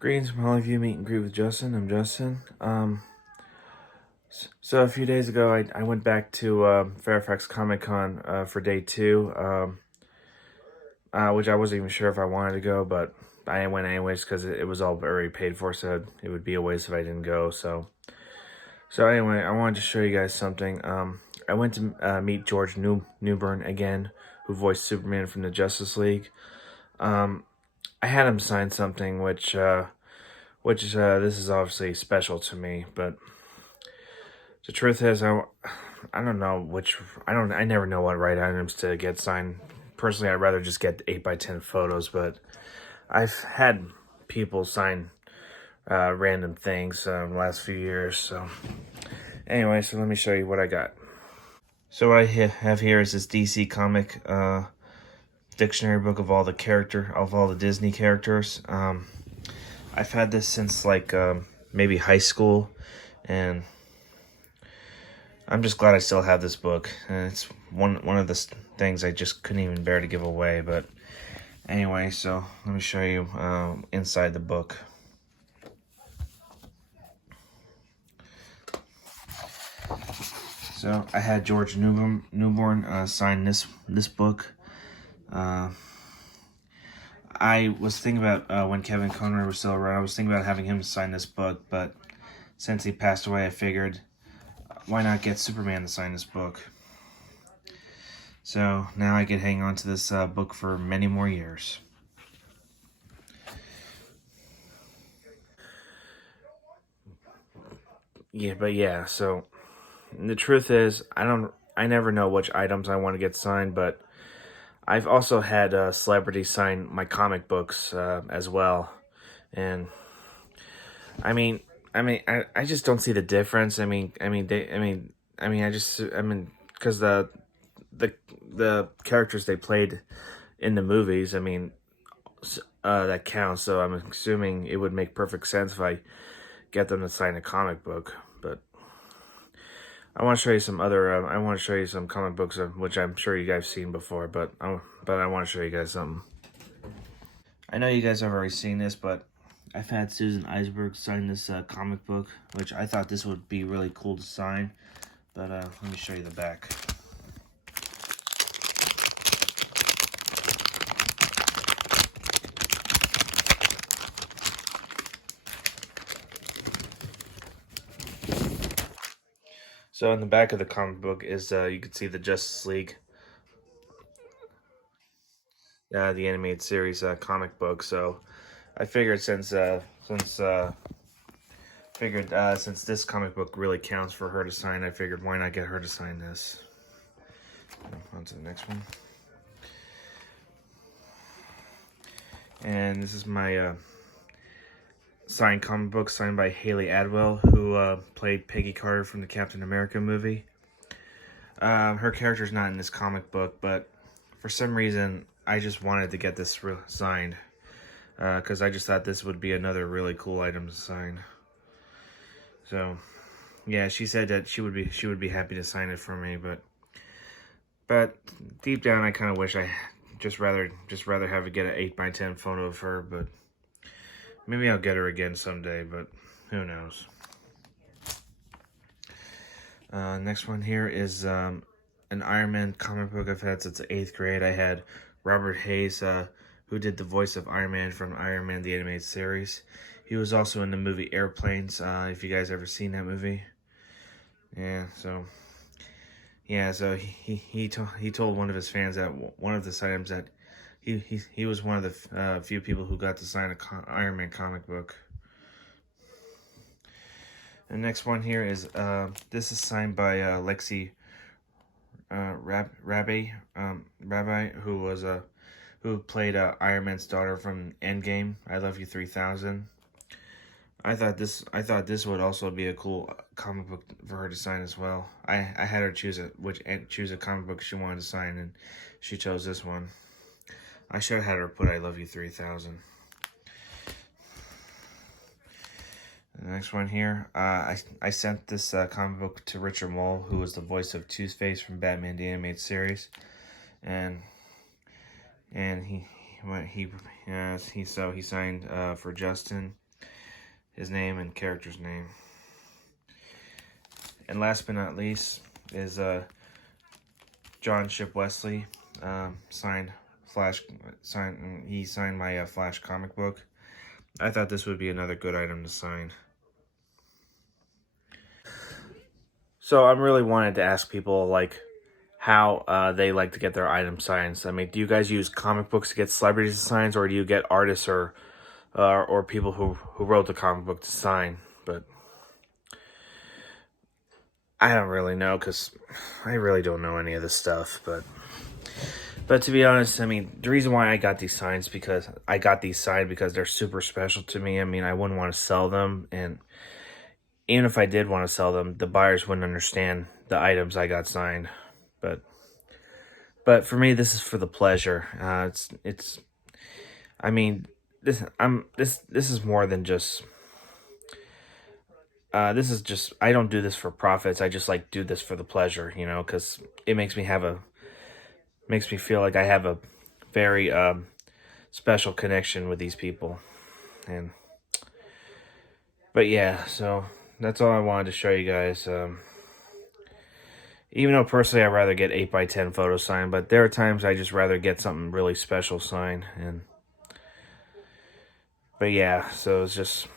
Greetings from all of you, meet and greet with Justin. I'm Justin. So a few days ago, I went back to Fairfax Comic Con for day two, which I wasn't even sure if I wanted to go, but I went anyways because it was all already paid for, so it would be a waste if I didn't go. So anyway, I wanted to show you guys something. I went to meet George Newbern again, who voiced Superman from the Justice League. I had him sign something, which this is obviously special to me, but the truth is, I don't know I never know what right items to get signed. Personally, I'd rather just get 8x10 photos, but I've had people sign random things the last few years. So anyway, so let me show you what I got. So what I have here is this DC Comic dictionary book of all the Disney characters. I've had this since like maybe high school, and I'm just glad I still have this book. And it's one of the things I just couldn't even bear to give away. But anyway, so let me show you inside the book. So I had George Newbern sign this book. I was thinking about when Kevin Conroy was still around. I was thinking about having him sign this book, but since he passed away, I figured, why not get Superman to sign this book? So now I can hang on to this book for many more years. Yeah, so the truth is, I never know which items I want to get signed, but I've also had celebrities sign my comic books as well. And I just don't see the difference. Because the characters they played in the movies, that counts. So I'm assuming it would make perfect sense if I get them to sign a comic book. But I want to show you some other. I want to show you some comic books, which I'm sure you guys have seen before. But I want to show you guys something. I know you guys have already seen this, but I've had Susan Eisberg sign this comic book, which I thought this would be really cool to sign. But let me show you the back. So in the back of the comic book is you can see the Justice League, the animated series comic book. So I figured since this comic book really counts for her to sign, I figured why not get her to sign this. On to the next one. And this is my signed comic book signed by Haley Atwell, who played Peggy Carter from the Captain America movie. Her character's not in this comic book, but for some reason, I just wanted to get this signed. Because I just thought this would be another really cool item to sign. So, yeah, she said that she would be happy to sign it for me, but deep down, I kind of wish I just rather have it get an 8x10 photo of her. But maybe I'll get her again someday. But who knows? Next one here is an Iron Man comic book I've had since the 8th grade. I had Robert Hayes, who did the voice of Iron Man from Iron Man the Animated Series. He was also in the movie Airplanes, if you guys ever seen that movie. So he told one of his fans that one of the items that he was one of the few people who got to sign a Iron Man comic book. The next one here is this is signed by Lexi Rabbi, who played Iron Man's daughter from Endgame. I Love You 3000. I thought this would also be a cool comic book for her to sign as well. I had her choose a comic book she wanted to sign, and she chose this one. I should have had her put I Love You 3000. The next one here, I sent this comic book to Richard Mole, who was the voice of Two-Face from Batman the Animated Series, and he signed for Justin. his name and character's name. And last but not least is John Ship Wesley, signed my Flash comic book. I thought this would be another good item to sign. So I'm really wanted to ask people like how they like to get their items signed. I mean, do you guys use comic books to get celebrities to sign, or do you get artists or people who wrote the comic book to sign? But I don't really know, because I really don't know any of this stuff. But to be honest, I mean, the reason why I got these signs because they're super special to me. I mean, I wouldn't want to sell them, and even if I did want to sell them, the buyers wouldn't understand the items I got signed. But for me, this is for the pleasure. I mean, this is more than just. This is just, I don't do this for profits. I just like do this for the pleasure, you know, because it makes me feel like I have a very special connection with these people. But yeah, so that's all I wanted to show you guys. Even though personally I'd rather get 8x10 photos signed, but there are times I just rather get something really special signed. But yeah, so it's just,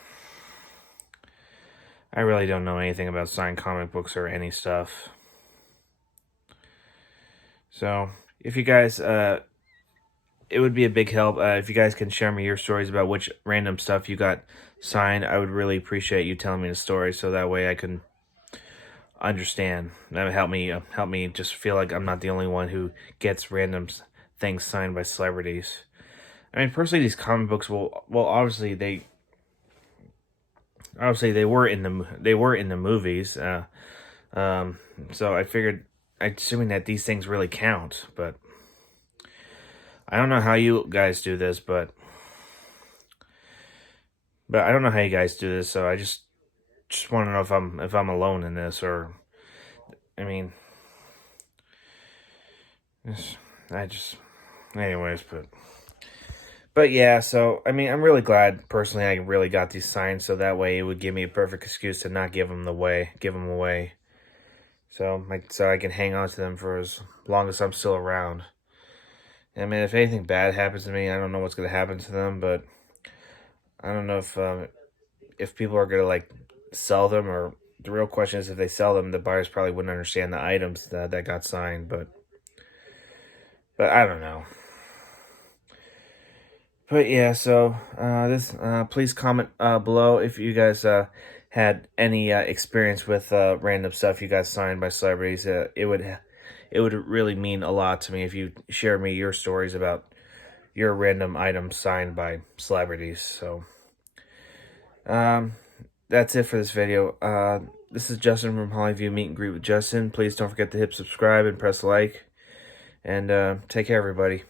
I really don't know anything about signed comic books or any stuff. So if you guys, it would be a big help if you guys can share me your stories about which random stuff you got signed. I would really appreciate you telling me the story, so that way I can understand. That would help me just feel like I'm not the only one who gets random things signed by celebrities. I mean, personally, these comic books obviously they were in the movies. So I figured, assuming that these things really count, but I don't know how you guys do this, but I don't know how you guys do this. So I just want to know if I'm alone in this, or I mean, anyways, but yeah, so, I mean, I'm really glad, personally, I really got these signed, so that way it would give me a perfect excuse to not give them away. So I can hang on to them for as long as I'm still around. I mean, if anything bad happens to me, I don't know what's going to happen to them, but I don't know if people are going to, like, sell them, or the real question is if they sell them, the buyers probably wouldn't understand the items that got signed, but I don't know. But yeah, so please comment below if you guys had any experience with random stuff you got signed by celebrities. It would really mean a lot to me if you share me your stories about your random items signed by celebrities. So that's it for this video. This is Justin from Hollyview Meet and Greet with Justin. Please don't forget to hit subscribe and press like. And take care, everybody.